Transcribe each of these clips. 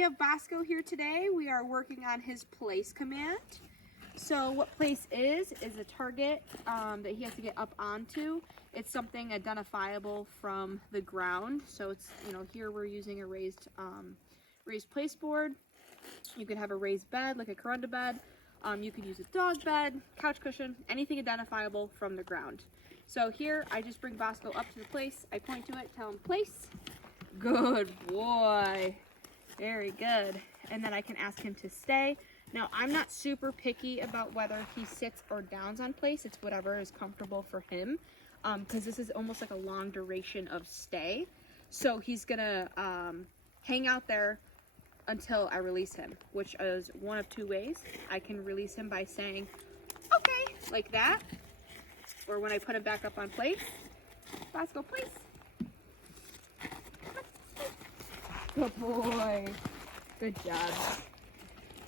we have Bosco here today. We are working on his place command. So what place is a target that he has to get up onto. It's something identifiable from the ground. So it's, here we're using a raised place board. You could have a raised bed, like a corunda bed. You could use a dog bed, couch cushion, anything identifiable from the ground. So here, I just bring Bosco up to the place. I point to it, tell him place. Good boy. Very good. And then I can ask him to stay. Now, I'm not super picky about whether he sits or downs on place. It's whatever is comfortable for him, because this is almost like a long duration of stay. So he's gonna hang out there until I release him, which is one of two ways. I can release him by saying, okay, like that. Or when I put him back up on place, Bosco, place. Good boy. Good job.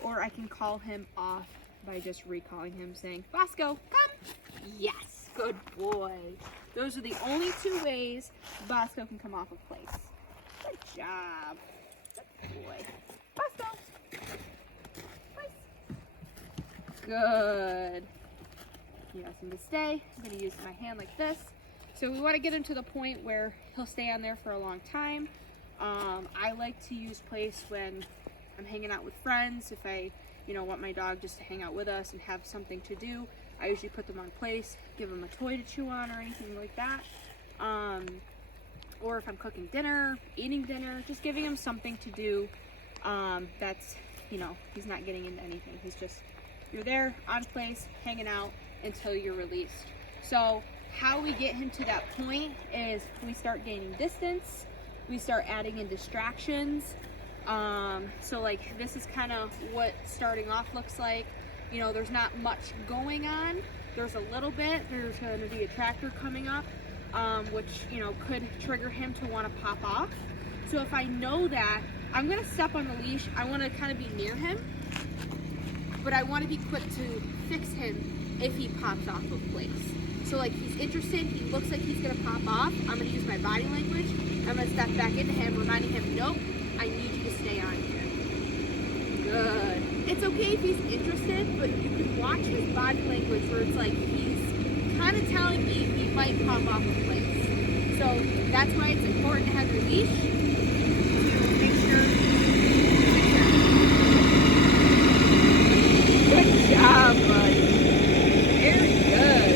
Or I can call him off by just recalling him, saying, Bosco, come. Yes, good boy. Those are the only two ways Bosco can come off of place. Good job. Good boy. Bosco. Place. Good. You ask him to stay. I'm going to use my hand like this. So we want to get him to the point where he'll stay on there for a long time. I like to use place when I'm hanging out with friends. If I, want my dog just to hang out with us and have something to do, I usually put them on place, give them a toy to chew on or anything like that. Or if I'm cooking dinner, eating dinner, just giving him something to do that's, he's not getting into anything. He's just, you're there on place, hanging out until you're released. So how we get him to that point is we start gaining distance, we start adding in distractions. So like this is kind of what starting off looks like. There's not much going on. There's a little bit. There's going to be a tractor coming up, which, could trigger him to want to pop off. So if I know that, I'm going to step on the leash. I want to kind of be near him, but I want to be quick to fix him if he pops off of place. So like he's interested, he looks like he's going to pop off. I'm going to use my body language. I'm going to step back into him, reminding him, nope, I need you to stay on here. Good. It's okay if he's interested, but you can watch his body language where it's like he's kind of telling me he might pop off of place. So that's why it's important to have your leash to make sure. Good job, buddy. Very good.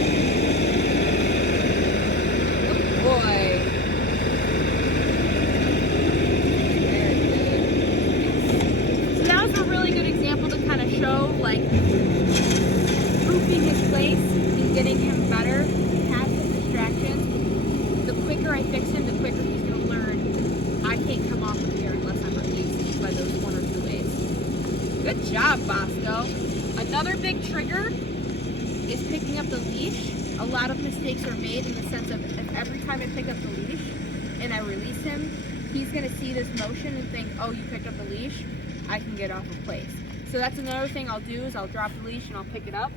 Good boy. Show like proofing his place and getting him better past the distractions. The quicker I fix him, the quicker he's going to learn I can't come off of here unless I'm released by those one or two ways. Good job, Bosco. Another big trigger is picking up the leash. A lot of mistakes are made in the sense of if every time I pick up the leash and I release him, he's going to see this motion and think, oh, you picked up the leash, I can get off of place. So that's another thing I'll do is I'll drop the leash and I'll pick it up.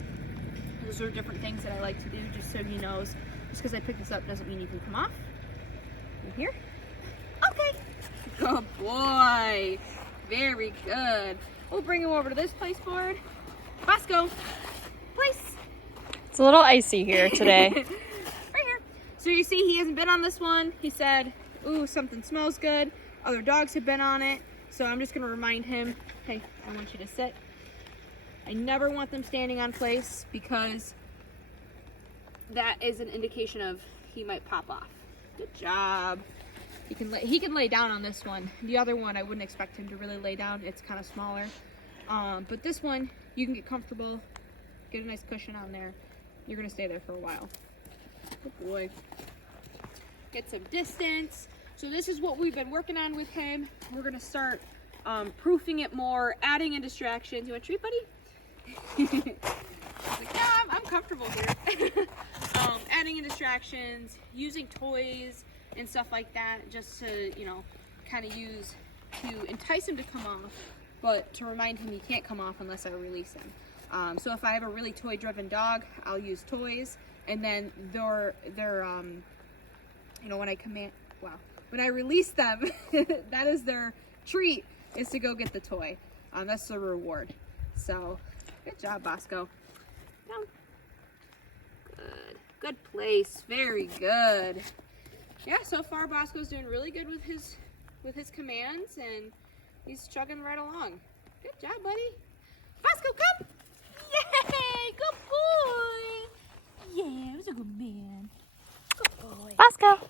Those are different things that I like to do just so he knows. Just because I pick this up doesn't mean you can come off. In here. Okay. Good boy. Very good. We'll bring him over to this place board. Bosco, place. It's a little icy here today. Right here. So you see he hasn't been on this one. He said, ooh, something smells good. Other dogs have been on it. So I'm just going to remind him, hey, I want you to sit. I never want them standing on place because that is an indication of he might pop off. Good job. He can lay down on this one. The other one, I wouldn't expect him to really lay down. It's kind of smaller. But this one, you can get comfortable, get a nice cushion on there. You're going to stay there for a while. Good boy. Get some distance. So this is what we've been working on with him. We're gonna start proofing it more, adding in distractions. You want a treat, buddy? He's like, yeah, I'm comfortable here. Adding in distractions, using toys and stuff like that, just to, kind of use to entice him to come off, but to remind him he can't come off unless I release him. So if I have a really toy-driven dog, I'll use toys, and then they're when I release them, that is their treat. is to go get the toy. That's the reward. So, good job, Bosco. Down. Good. Good place. Very good. Yeah, so far Bosco's doing really good with his commands, and he's chugging right along. Good job, buddy. Bosco, come! Yay! Good boy! Yeah, he was a good man. Good boy. Bosco.